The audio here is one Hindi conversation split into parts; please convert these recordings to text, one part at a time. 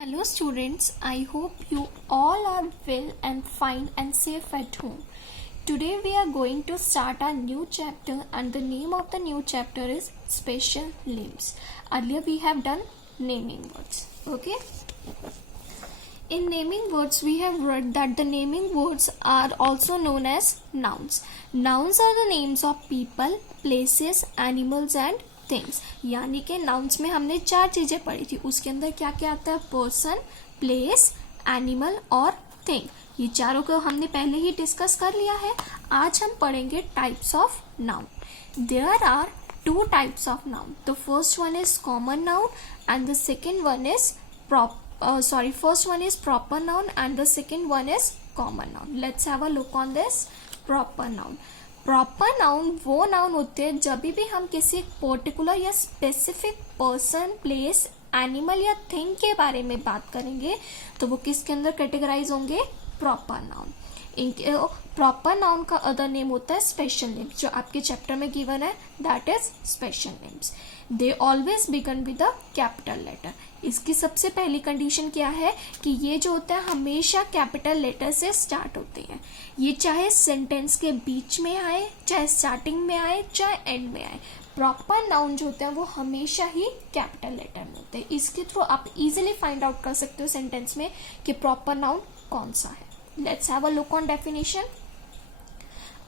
Hello students, I hope you all are well and fine and safe at home. Today we are going to start a new chapter and the name of the new chapter is Special Limbs. Earlier we have done naming words. Okay. In naming words we have read that the naming words are also known as nouns. Nouns are the names of people, places, animals and things. यानी कि नाउन्स में हमने चार चीजें पढ़ी थी. उसके अंदर क्या क्या आता है? पर्सन, प्लेस, एनिमल और थिंग. ये चारों को हमने पहले ही डिस्कस कर लिया है. आज हम पढ़ेंगे types of noun. There are two types of noun. The first one is common noun and the second one is first one is proper noun and the second one is common noun. Let's have a look on this. Proper noun. Proper noun वो नाउन होते हैं जब भी हम किसी पर्टिकुलर या स्पेसिफिक पर्सन, प्लेस, एनिमल या थिंग के बारे में बात करेंगे तो वो किसके अंदर कैटेगराइज होंगे? Proper noun. इनके प्रॉपर नाउन का अदर नेम होता है स्पेशल नेम्स, जो आपके चैप्टर में गिवन है, that is special names. They always begin with the capital letter. इसकी सबसे पहली कंडीशन क्या है कि ये जो होता है हमेशा कैपिटल लेटर से स्टार्ट होते हैं. ये चाहे सेंटेंस के बीच में आए, चाहे स्टार्टिंग में आए, चाहे एंड में आए. प्रॉपर नाउन जो होते हैं वो हमेशा ही कैपिटल लेटर में होते हैं. इसके थ्रू आप इजीली फाइंड आउट कर सकते हो सेंटेंस में कि प्रॉपर नाउन कौन सा है. Let's have a look on definition.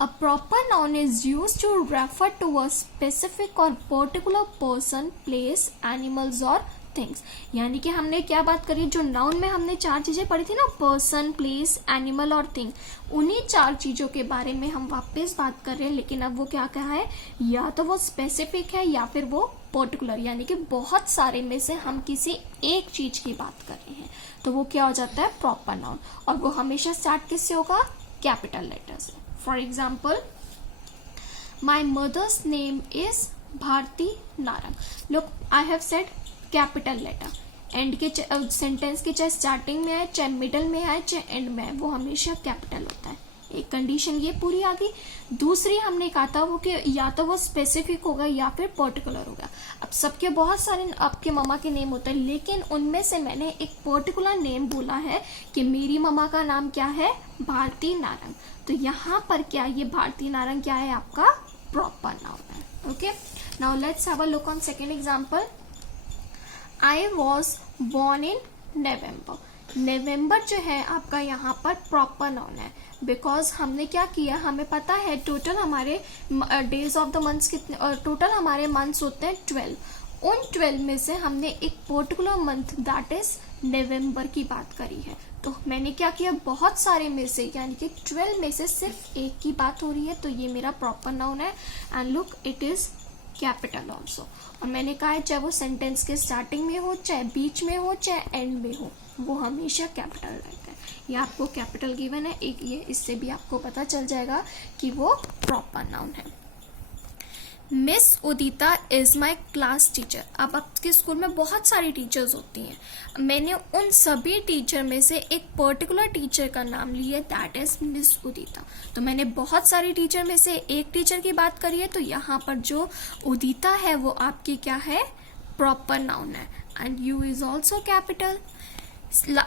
A proper noun is used to refer to a specific or particular person, place, animals or things. यानी कि हमने क्या बात करी? जो नाउन में हमने चार चीजें पढ़ी थी ना, पर्सन, प्लेस, एनिमल और थिंग, उन्हीं चार चीजों के बारे में हम वापस बात कर रहे हैं. लेकिन अब वो क्या कहा है? या तो वो स्पेसिफिक है या फिर वो पर्टिकुलर, यानी कि बहुत सारे में से हम किसी एक चीज की बात कर रहे हैं तो वो क्या हो जाता है? Proper noun. और वो हमेशा स्टार्ट किससे होगा? कैपिटल लेटर से. For example, my mother's name is Bharti Narang. Look, I have said capital letter. End के सेंटेंस के चाहे स्टार्टिंग में आए, चाहे मिडल में आए, चाहे एंड में आए, वो हमेशा कैपिटल होता है. एक कंडीशन ये पूरी आ गई. दूसरी हमने कहा था वो कि या तो वो स्पेसिफिक होगा या फिर पर्टिकुलर होगा. अब सबके बहुत सारे आपके मम्मा के नेम होते हैं, लेकिन उनमें से मैंने एक पर्टिकुलर नेम बोला है कि मेरी मम्मा का नाम क्या है? भारती नारंग. तो यहाँ पर क्या ये भारती नारंग क्या है? आपका प्रॉपर नाउन है. Okay, now let's have a look on second example. I was born in November. November जो है आपका यहाँ पर प्रॉपर नाउन है, बिकॉज हमने क्या किया, हमें पता है टोटल हमारे डेज ऑफ द मंथ्स कितने, टोटल हमारे मंथ्स होते हैं 12. उन 12 में से हमने एक पर्टिकुलर मंथ दैट इज नवंबर की बात करी है. तो मैंने क्या किया, बहुत सारे में से यानी कि 12 में से सिर्फ एक की बात हो रही है, तो ये मेरा प्रॉपर नाउन है. And look, it is capital also. और मैंने कहा है चाहे वो सेंटेंस के स्टार्टिंग में हो, चाहे बीच में हो, चाहे एंड में हो, वो हमेशा कैपिटल रहता है. ये आपको कैपिटल गिवन है एक, ये इससे भी आपको पता चल जाएगा कि वो प्रॉपर नाउन है. Miss Udita is my class teacher. अब आपके स्कूल में बहुत सारी टीचर्स होती हैं. मैंने उन सभी टीचर में से एक पर्टिकुलर टीचर का नाम लिया, दैट इज मिस उदिता. तो मैंने बहुत सारी टीचर में से एक टीचर की बात करी है, तो यहाँ पर जो उदिता है वो आपकी क्या है? प्रॉपर नाउन है. And you is also capital.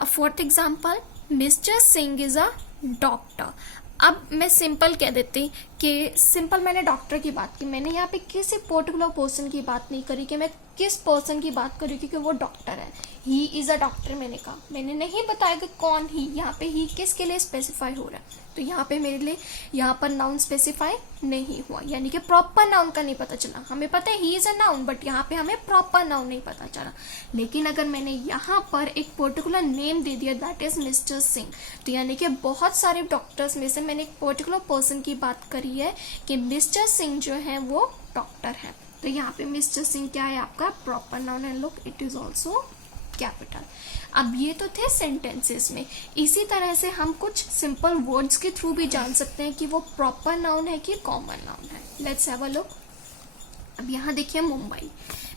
Fourth example, mister Singh is a doctor. अब मैं सिंपल कह देती कि सिंपल मैंने डॉक्टर की बात की, मैंने यहाँ पे किसी पर्टिकुलर पर्सन की बात नहीं करी कि मैं किस पर्सन की बात करी क्योंकि वो डॉक्टर है. ही इज अ डॉक्टर मैंने कहा, मैंने नहीं बताया कि कौन ही. यहाँ पे ही किसके लिए स्पेसिफाई हो रहा है, तो यहाँ पे मेरे लिए यहाँ पर नाउन स्पेसिफाई नहीं हुआ, यानी कि प्रॉपर नाउन का नहीं पता चला. हमें पता है he is a noun, but यहाँ पे हमें प्रॉपर नाउन नहीं पता चला. लेकिन अगर मैंने यहाँ पर एक पर्टिकुलर नेम दे दिया, दैट इज मिस्टर सिंह, तो यानी कि बहुत सारे डॉक्टर्स में से मैंने एक पर्टिकुलर पर्सन की बात करी है कि मिस्टर सिंह जो है वो डॉक्टर है. तो यहाँ पे मिस्टर सिंह क्या है? आपका प्रॉपर नाउन है. Look, it is also capital. अब ये तो थे सेंटेंसेस में. इसी तरह से हम कुछ सिंपल वर्ड्स के थ्रू भी जान सकते हैं कि वो प्रॉपर नाउन है कि कॉमन नाउन है. Let's have a look. अब यहाँ देखिए मुंबई.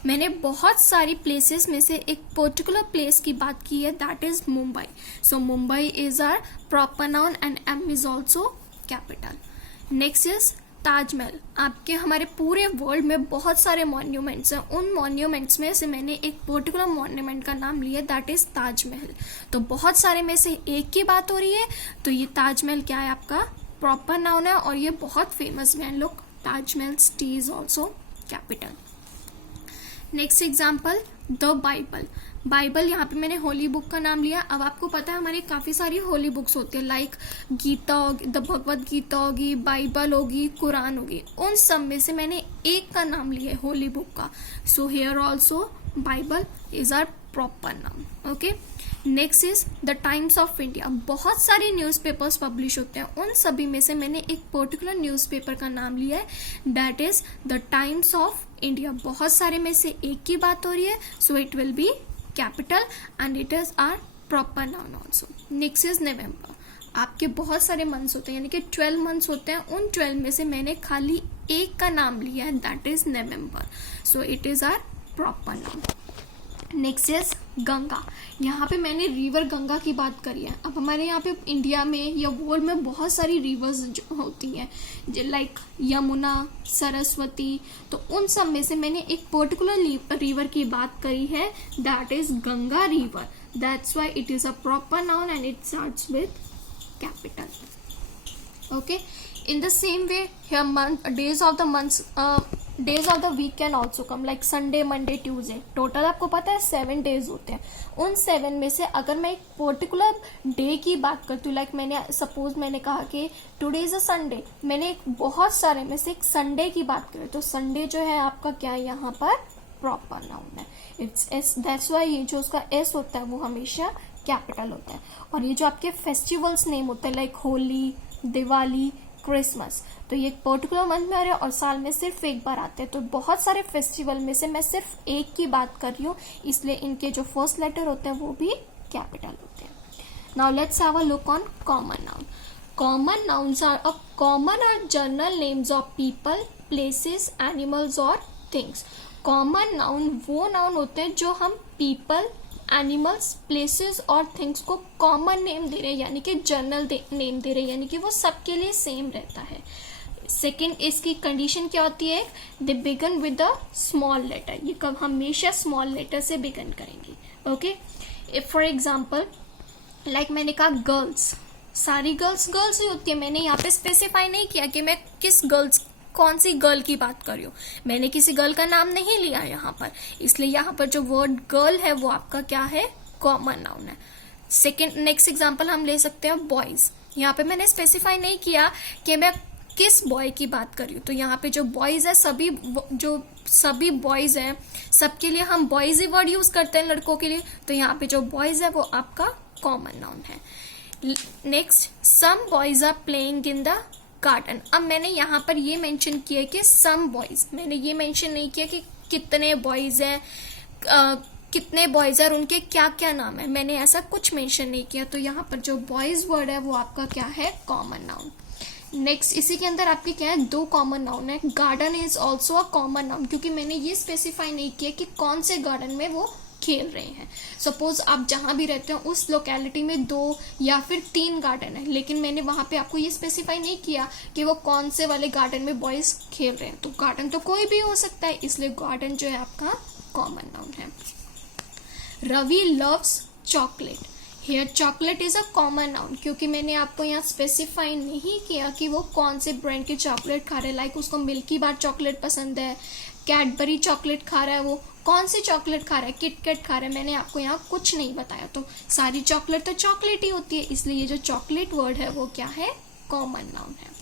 मैंने बहुत सारी प्लेसेस में से एक पर्टिकुलर प्लेस की बात की है, that is Mumbai. So Mumbai is our proper noun and M is also capital. Next is Taj Mahal, आपके हमारे पूरे वर्ल्ड में बहुत सारे मॉन्यूमेंट्स हैं, उन मॉन्यूमेंट्स में से मैंने एक पर्टिकुलर मॉन्यूमेंट का नाम लिया, दैट इज ताजमहल। तो बहुत सारे में से एक की बात हो रही है, तो ये ताजमहल क्या है, आपका प्रॉपर नाउन है और ये बहुत फेमस है लोग। Taj Mahal T is also capital. Next example, the Bible. Bible, यहाँ पे मैंने होली बुक का नाम लिया। अब आपको पता है हमारी काफी सारी होली बुक्स होती है, लाइक गीता, द भगवत गीता होगी, बाइबल होगी, कुरान होगी, उन सब में से मैंने एक का नाम लिया है होली बुक का। So here also Bible is are proper नाम। Okay, next is the Times of India. बहुत सारे न्यूज़पेपर्स पब्लिश होते हैं, उन सभी में से मैंने एक पर्टिकुलर न्यूज़पेपर का नाम लिया है, that is the Times of India. बहुत सारे में से एक की बात हो रही है, so it will be capital and it is are proper noun also. Next is November. आपके बहुत सारे मंथ्स होते हैं, यानी कि 12 मंथ्स होते हैं, उन 12 में से मैंने खाली एक का नाम लिया है, that is November. So it is are proper noun. Next is Ganga. यहाँ पे मैंने रिवर गंगा की बात करी है। अब हमारे यहाँ पे इंडिया में या वर्ल्ड में बहुत सारी रिवर्स होती हैं, लाइक यमुना, सरस्वती, तो उन सब में से मैंने एक पर्टिकुलर रिवर की बात करी है, that is Ganga river. That's why it is a proper noun and it starts with capital. Okay, in the same way here days of the week can also come, like Sunday, Monday, Tuesday. Total आपको पता है 7 days होते हैं। उन 7 में से अगर मैं एक पर्टिकुलर डे की बात करती हूँ, लाइक मैंने सपोज मैंने कहा कि टुडे इज अ संडे, मैंने बहुत सारे में से एक संडे की बात करी, तो संडे जो है आपका क्या है, यहाँ पर प्रॉपर नाउन है। इट्स एस, दैट्स व्हाई ये जो उसका एस होता है वो हमेशा कैपिटल होता है। और ये जो आपके फेस्टिवल्स नेम होते हैं, लाइक होली, दिवाली, क्रिसमस, तो ये पर्टिकुलर मंथ में आ रहे हैं और साल में सिर्फ एक बार आते हैं। तो बहुत सारे फेस्टिवल में से मैं सिर्फ एक की बात कर रही हूँ, इसलिए इनके जो फर्स्ट लेटर होते हैं वो भी कैपिटल होते हैं। Now let's have a look on common noun. Common nouns are a common और general names of people, places, animals और थिंग्स। कॉमन नाउन वो नाउन होते हैं जो हम पीपल, एनिमल्स, प्लेसेस और थिंग्स को कॉमन नेम दे रहे हैं, यानी कि जनरल नेम दे रहे हैं, यानी कि वो सबके लिए सेम रहता है। सेकेंड, इसकी कंडीशन क्या होती है, they begin with a small letter, ये कब हमेशा स्मॉल लेटर से बिगन करेंगी। ओके, फॉर एग्जाम्पल लाइक मैंने कहा गर्ल्स, सारी गर्ल्स गर्ल्स ही होती है। मैंने यहाँ पे स्पेसिफाई नहीं किया कि मैं किस गर्ल्स, कौन सी गर्ल की बात कर रही हूँ, मैंने किसी गर्ल का नाम नहीं लिया यहाँ पर, इसलिए यहाँ पर जो वर्ड गर्ल है वो आपका क्या है, कॉमन नाउन है। सेकेंड, नेक्स्ट एग्जाम्पल हम ले सकते हैं बॉयज। यहाँ पे मैंने स्पेसिफाई नहीं किया कि मैं किस बॉय की बात कर रही हूँ, तो यहाँ पे जो बॉयज है, सभी बॉयज हैं, सबके लिए हम बॉयज ही वर्ड यूज करते हैं लड़कों के लिए, तो यहाँ पे जो बॉयज है वो आपका कॉमन नाउन है। Next, some boys are playing in the garden. अब मैंने यहाँ पर ये मेंशन किया कि सम बॉयज, मैंने ये मेंशन नहीं किया कि कितने बॉयज हैं, कितने बॉयज हैं और उनके क्या क्या नाम है, मैंने ऐसा कुछ मेंशन नहीं किया। तो यहाँ पर जो बॉयज वर्ड है वो आपका क्या है, कॉमन नाउन। नेक्स्ट, इसी के अंदर आपके क्या है, 2 कॉमन नाउन है। Garden is also a common noun, क्योंकि मैंने ये स्पेसिफाई नहीं किया कि कौन से गार्डन में वो खेल रहे हैं। सपोज आप जहां भी रहते हो उस लोकेलिटी में 2 या फिर 3 गार्डन है, लेकिन मैंने वहां पे आपको ये स्पेसिफाई नहीं किया कि वो कौन से वाले गार्डन में बॉयज खेल रहे हैं। तो गार्डन तो कोई भी हो सकता है, इसलिए गार्डन जो है आपका कॉमन नाउन है। Ravi loves chocolate, here chocolate is a common noun, क्योंकि मैंने आपको यहाँ स्पेसिफाई नहीं किया कि वो कौन से ब्रांड के चॉकलेट खा रहे हैं, लाइक उसको मिल्की बार चॉकलेट पसंद है, कैडबरी चॉकलेट खा रहा है, वो कौन सी चॉकलेट खा रहा है, किटकैट खा रहा है, मैंने आपको यहाँ कुछ नहीं बताया। तो सारी चॉकलेट तो चॉकलेट ही होती है, इसलिए ये जो चॉकलेट वर्ड है वो क्या है, कॉमन नाउन है।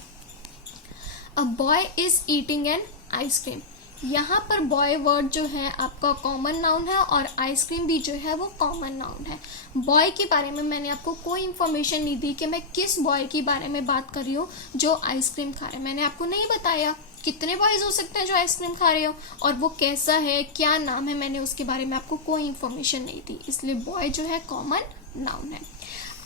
A boy is eating an ice cream, यहाँ पर बॉय वर्ड जो है आपका कॉमन नाउन है और आइसक्रीम भी जो है वो कॉमन नाउन है। बॉय के बारे में मैंने आपको कोई इंफॉर्मेशन नहीं दी कि मैं किस बॉय के बारे में बात कर रही हूँ जो आइसक्रीम खा रहे हैं, मैंने आपको नहीं बताया कितने बॉयज हो सकते हैं जो आइसक्रीम खा रहे हो और वो कैसा है, क्या नाम है, मैंने उसके बारे में आपको कोई इंफॉर्मेशन नहीं दी, इसलिए बॉय जो है कॉमन नाउन है।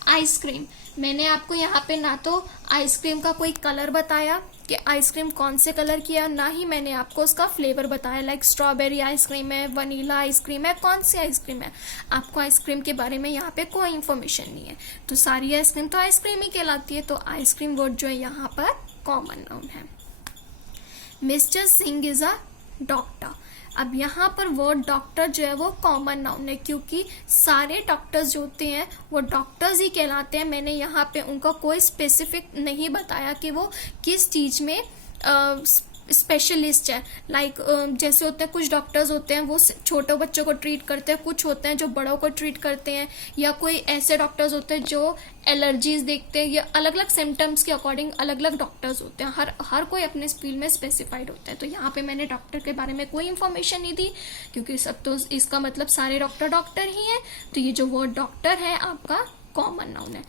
आइसक्रीम, मैंने आपको यहाँ पे ना तो आइसक्रीम का कोई कलर बताया कि आइसक्रीम कौन से कलर की है, ना ही मैंने आपको उसका फ्लेवर बताया, लाइक स्ट्रॉबेरी आइसक्रीम है, वनीला आइसक्रीम है, कौन सी आइसक्रीम है। आपको आइसक्रीम के बारे में यहाँ पे कोई इंफॉर्मेशन नहीं है, तो सारी आइसक्रीम तो आइसक्रीम ही कहलाती है, तो आइसक्रीम वर्ड जो है यहाँ पर कॉमन नाउन है। Mister Singh is a doctor. अब यहाँ पर वर्ड डॉक्टर जो है वो कॉमन नाउन है, क्योंकि सारे डॉक्टर्स जो होते हैं वो डॉक्टर्स ही कहलाते हैं। मैंने यहाँ पे उनका कोई स्पेसिफिक नहीं बताया कि वो किस चीज में स्पेशलिस्ट है। लाइक जैसे होते हैं कुछ डॉक्टर्स होते हैं वो छोटे बच्चों को ट्रीट करते हैं, कुछ होते हैं जो बड़ों को ट्रीट करते हैं, या कोई ऐसे डॉक्टर्स होते हैं जो एलर्जीज देखते हैं, या अलग अलग सिम्टम्स के अकॉर्डिंग अलग अलग डॉक्टर्स होते हैं। हर कोई अपने फील्ड में स्पेसिफाइड होता है। तो यहाँ पे मैंने डॉक्टर के बारे में कोई इन्फॉर्मेशन नहीं दी, क्योंकि सब तो इसका मतलब सारे डॉक्टर ही हैं। तो ये जो वर्ड डॉक्टर है आपका कॉमन नाउन है।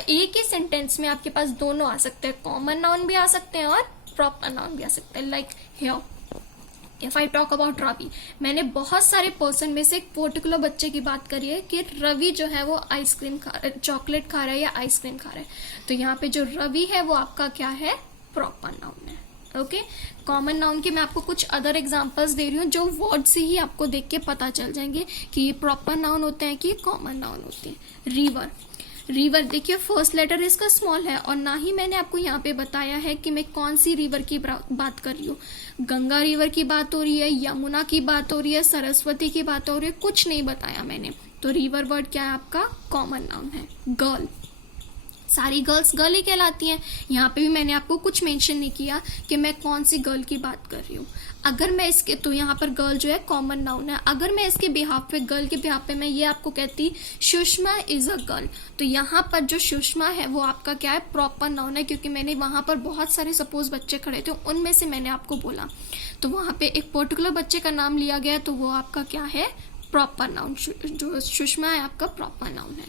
एक ही सेंटेंस में आपके पास दोनों आ सकते हैं, कॉमन नाउन भी आ सकते हैं और प्रॉपर नाउन भी आ सकते हैं। Like here if I talk about Ravi, मैंने बहुत सारे पर्सन में से एक पर्टिकुलर बच्चे की बात करी है कि रवि जो है वो आइसक्रीम चॉकलेट खा रहा है या आइसक्रीम खा रहा है। तो यहाँ पे जो रवि है वो आपका क्या है, प्रॉपर नाउन है। ओके, कॉमन नाउन के मैं आपको कुछ अदर एग्जांपल्स दे रही हूँ जो वर्ड से ही आपको देख के पता चल जाएंगे कि ये प्रॉपर नाउन होते हैं कि कॉमन नाउन होते हैं। रिवर, रिवर देखिए फर्स्ट लेटर इसका स्मॉल है, और ना ही मैंने आपको यहाँ पे बताया है कि मैं कौन सी रिवर की बात कर रही हूँ। गंगा रिवर की बात हो रही है, यमुना की बात हो रही है, सरस्वती की बात हो रही है, कुछ नहीं बताया मैंने। तो रिवर वर्ड क्या है आपका, कॉमन नाउन है। गर्ल, सारी गर्ल्स गर्ल ही कहलाती हैं। यहाँ पे भी मैंने आपको कुछ मेंशन नहीं किया कि मैं कौन सी गर्ल की बात कर रही हूँ। अगर मैं इसके, तो यहाँ पर गर्ल जो है कॉमन नाउन है। अगर मैं इसके बिहाफ पे, गर्ल के बिहाफ पे मैं ये आपको कहती सुषमा इज अ गर्ल, तो यहाँ पर जो सुषमा है वो आपका क्या है, प्रॉपर नाउन है, क्योंकि मैंने वहां पर बहुत सारे सपोज बच्चे खड़े थे, उनमें से मैंने आपको बोला, तो वहां पे एक पर्टिकुलर बच्चे का नाम लिया गया, तो वो आपका क्या है, प्रॉपर नाउन। जो सुषमा है आपका प्रॉपर नाउन है।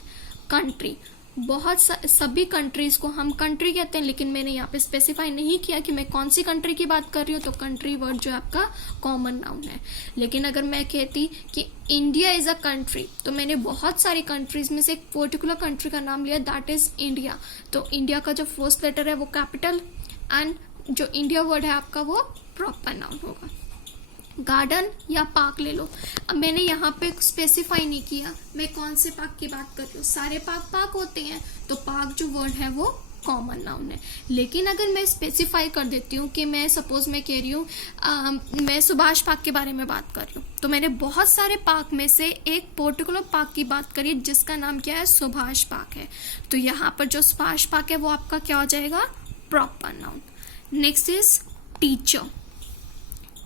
कंट्री, बहुत सभी कंट्रीज को हम कंट्री कहते हैं, लेकिन मैंने यहाँ पे स्पेसिफाई नहीं किया कि मैं कौन सी कंट्री की बात कर रही हूँ, तो कंट्री वर्ड जो है आपका कॉमन नाउन है। लेकिन अगर मैं कहती कि इंडिया इज अ कंट्री, तो मैंने बहुत सारी कंट्रीज में से एक पर्टिकुलर कंट्री का नाम लिया, दैट इज इंडिया। तो इंडिया का जो फर्स्ट लेटर है वो कैपिटल, एंड जो इंडिया वर्ड है आपका वो प्रॉपर नाउन होगा। गार्डन या पार्क ले लो, अब मैंने यहाँ पे स्पेसिफाई नहीं किया मैं कौन से पार्क की बात कर रही हूँ, सारे पार्क होते हैं, तो पार्क जो वर्ड है वो कॉमन नाउन है। लेकिन अगर मैं स्पेसिफाई कर देती हूँ कि मैं सपोज मैं कह रही हूँ मैं सुभाष पार्क के बारे में बात कर रही हूँ, तो मैंने बहुत सारे पार्क में से एक पर्टिकुलर पार्क की बात करी जिसका नाम क्या है, सुभाष पार्क है। तो यहाँ पर जो सुभाष पार्क है वो आपका क्या हो जाएगा, proper noun. Next is teacher,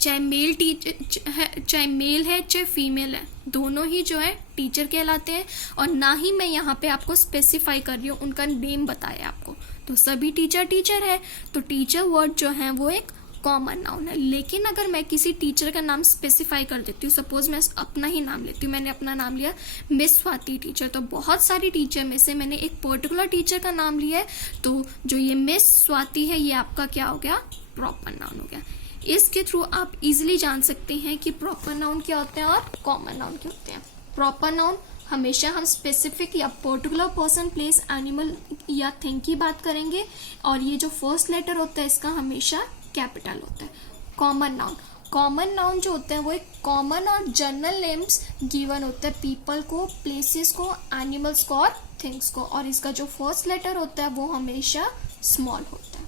चाहे मेल टीचर है, चाहे मेल है चाहे फीमेल है, दोनों ही जो है टीचर कहलाते हैं। और ना ही मैं यहाँ पे आपको स्पेसिफाई कर रही हूँ उनका नेम बताया आपको, तो सभी टीचर है। तो टीचर वर्ड जो है वो एक कॉमन नाउन है। लेकिन अगर मैं किसी टीचर का नाम स्पेसिफाई कर देती हूँ, सपोज मैं अपना ही नाम लेती हूँ, मैंने अपना नाम लिया मिस स्वाति टीचर, तो बहुत सारी टीचर में से मैंने एक पर्टिकुलर टीचर का नाम लिया है, तो जो ये मिस स्वाति है ये आपका क्या हो गया, प्रॉपर नाउन हो गया। इसके थ्रू आप इजीली जान सकते हैं कि प्रॉपर नाउन क्या होते हैं और कॉमन नाउन क्या होते हैं। प्रॉपर नाउन हमेशा हम स्पेसिफिक या पर्टिकुलर पर्सन, प्लेस, एनिमल या थिंग की बात करेंगे, और ये जो फर्स्ट लेटर होता है इसका हमेशा कैपिटल होता है। कॉमन नाउन जो होते हैं वो एक कॉमन और जनरल नेम्स गिवन होते हैं पीपल को, प्लेसेस को, एनिमल्स को और थिंग्स को, और इसका जो फर्स्ट लेटर होता है वो हमेशा स्मॉल होता है।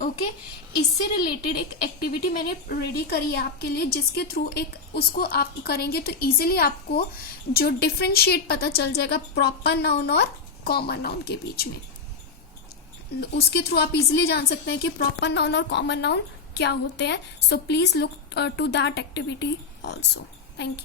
ओके, इससे रिलेटेड एक एक्टिविटी मैंने रेडी करी है आपके लिए, जिसके थ्रू एक उसको आप करेंगे तो इजीली आपको जो डिफरेंशिएट पता चल जाएगा प्रॉपर नाउन और कॉमन नाउन के बीच में। उसके थ्रू आप इजीली जान सकते हैं कि प्रॉपर नाउन और कॉमन नाउन क्या होते हैं। So please look to that activity also. Thank you.